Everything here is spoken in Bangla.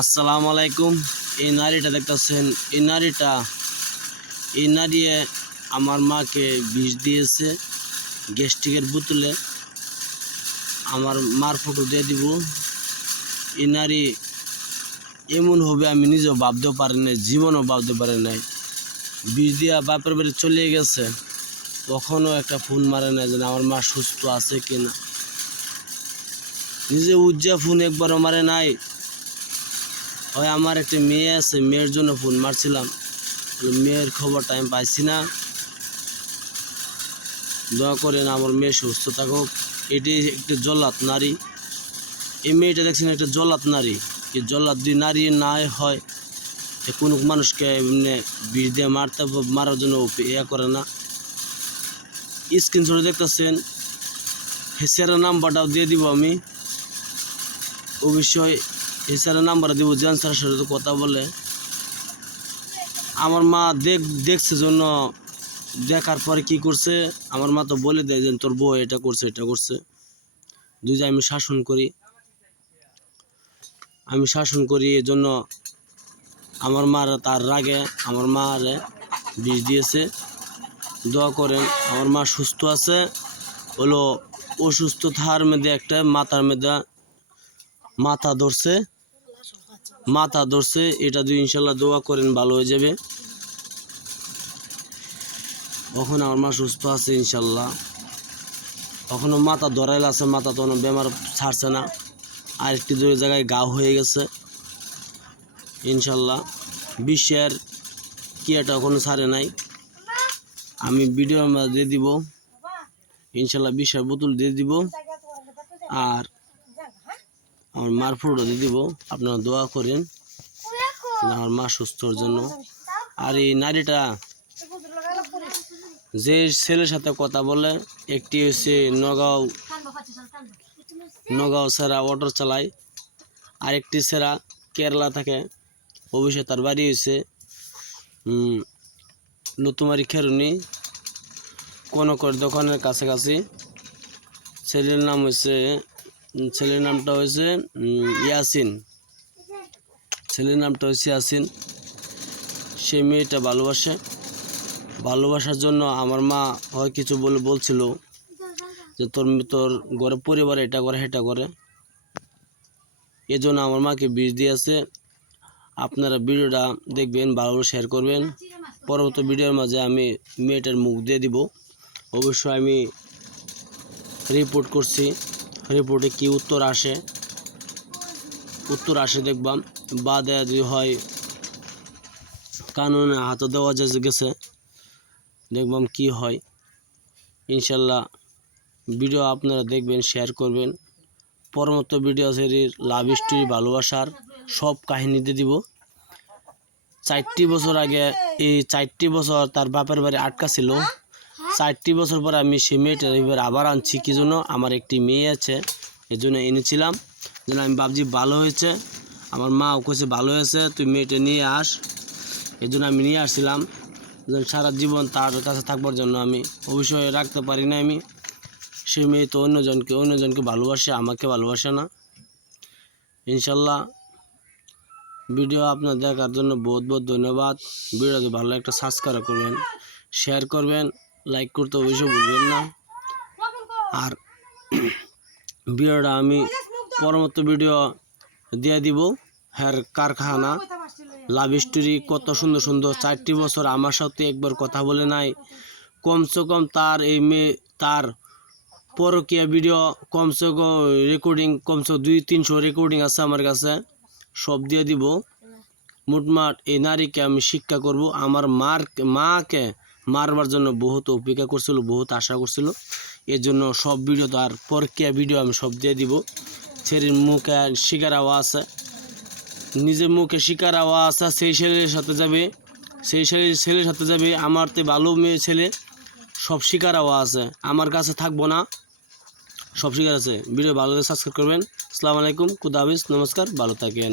আসসালামু আলাইকুম। এই নারীটা দেখতেছেন, এই নারীটা, এই নারী আমার মাকে বিষ দিয়েছে, গ্যাস্ট্রিকের বোতলে। আমার মার ফটো দিয়ে দিব। এই নারী এমন হবে আমি নিজেও ভাবতেও পারি নাই, জীবনও ভাবতে পারি নাই। বিষ দিয়া বাপের বাড়ি চলে গেছে। তখনও একটা ফোন মারে না যে আমার মা সুস্থ আছে কিনা। নিজে উজ্জা ফোন একবারও মারে নাই। হয় আমার একটা মেয়ে আছে, মেয়ের জন্য ফোন মারছিলাম। মেয়ের খবরটা আমি পাইছি না। দয়া করেন আমার মেয়ে সুস্থ থাকুক। এটি একটি জল্লাদ নারী। এই মেয়েটা দেখছেন, একটা জল্লাদ নারী। এই জল্লাদ দুই নারী না হয় কোনো মানুষকে এমনি বিষ দিয়ে মারতে মারার জন্য ইয়া করে না? স্ক্রিনশট দেখতেছেন, হেসেরা নাম্বারটাও দিয়ে দিব আমি। অবশ্যই এছাড়া নাম্বার দিব জান স্যারের সাথে কথা বলে। আমার মা দেখ, দেখছে জন্য দেখার পরে কি করছে, আমার মা তো বলে দেয় যে তোর বউ এটা করছে এটা করছে। দুই আমি শাসন করি, আমি শাসন করি এই জন্য আমার মার তার রাগে, আমার মারে বিষ দিয়েছে। দোয়া করেন, আমার মা সুস্থ আছে। হলো অসুস্থ থার মধ্যে একটা, মাথার মধ্যে মাথা ধরছে। মাথা ধরছে, এটা দুই ইনশাল্লাহ দোয়া করেন, ভালো হয়ে যাবে। এখন আমার মা সুস্থ আছে ইনশাল্লাহ। এখনও মাথা ধরাইল আছে, মাথা তো বেমার ছাড়ছে না। আর একটি দুই জায়গায় গা হয়ে গেছে। ইনশাল্লাহ বিশ্বের কি এটা এখনও ছাড়ে নাই। আমি ভিডিও আমরা দিয়ে দিব। ইনশাল্লাহ বিশ্বের বোতল দিয়ে দিব। আর আমার মার দিয়ে দিব। আপনারা দোয়া করেন। আমার মা সুস্থর জন্য। আর এই নারীটা যে ছেলের সাথে কথা বলে, একটি হচ্ছে নগাঁও নগাঁও সেরা অটো চালায়। আরেকটি সেরা কেরালা থাকে। অবশ্যই তার বাড়ি হয়েছে নতুমারি খেরুনি। কোনো কনকর দোকানের কাছাকাছি। ছেলের নাম হচ্ছে ছেলের নামটা হয়েছে ইয়াসিন। ছেলের নামটা হয়েছে ইয়াসিন। সে মেয়েটা ভালোবাসে। ভালোবাসার জন্য আমার মা হয় কিছু বলে বলছিল যে, তোর তোর ঘরে পরিবার এটা করে, সেটা করে। এই জন্য আমার মাকে বিষ দিয়েছে আপনারা ভিডিওটা দেখবেন, ভালো শেয়ার করবেন। পরবর্তী ভিডিওর মাঝে আমি মেয়েটার মুখ দিয়ে দিব। অবশ্যই আমি রিপোর্ট করছি। রিপোর্টে কি উত্তর আসে? উত্তর আসে দেখবাম বা দেয়া যদি হয় কানুনে হাতে দেওয়া যে গেছে দেখবাম কি হয়। ইনশাল্লাহ ভিডিও আপনারা দেখবেন, শেয়ার করবেন। পরবর্তী ভিডিও সেরির লাভ স্টোরি ভালোবাসার সব কাহিনী দিয়ে দিব। চারটি বছর আগে, এই চারটি বছর তার বাপের বাড়ি আটকা ছিল। চারটি বছর পর আমি সেই মেয়েটার এবার আবার আনছি। কি জন্য? আমার একটি মেয়ে আছে এই জন্য এনেছিলাম। যেন আমি ভাবছি ভালো হয়েছে। আমার মাও কইছে, ভালো হয়েছে, তুই মেয়েটা নিয়ে আস। এই জন্য আমি নিয়ে আসছিলাম। সারা জীবন তার কাছে থাকবার জন্য আমি অবশ্যই রাখতে পারি না আমি। সে মেয়ে তো অন্যজনকে অন্যজনকে ভালোবাসে, আমাকে ভালোবাসে না। ইনশাল্লাহ ভিডিও আপনার দেখার জন্য বহুত বহুত ধন্যবাদ। ভিডিওতে ভালো একটা সাবস্ক্রাইব করবেন শেয়ার করবেন। লাইক করতে অবশ্যই ভুলবেন না। আর ভিডিওটা আমি পরবর্তী ভিডিও দিয়ে দিব। হ্যার কারখানা লাভ স্টোরি কত সুন্দর সুন্দর চারটি বছর আমার সাথে একবার কথা বলে নাই। কমসে কম তার এই মেয়ে তার পরকীয়া ভিডিও কমসে কম রেকর্ডিং কমসে দুই, তিনশো রেকর্ডিং আছে আমার কাছে। সব দিয়ে দিব। মোটমাট এই নারীকে আমি শিক্ষা করব। আমার মার, মাকে মারবার জন্য বহুত অপেক্ষা করছিল, বহুত আশা করছিল। এর জন্য সব ভিডিও তার পরকীয়া ভিডিও আমি সব দিয়ে দিব। ছেলের মুখে শিকার আওয়া আছে। নিজের মুখে শিকার আওয়া আছে, সেই ছেলের সাথে যাবে। সেই ছেলের ছেলের সাথে যাবে। আমার তে ভালো মেয়ে ছেলে, সব শিকার আওয়া আছে। আমার কাছে থাকব না। সব শিকার আছে। ভিডিও ভালো সাবস্ক্রাইব করবেন। আসসালামু আলাইকুম। হাফিজ। নমস্কার। ভালো থাকেন।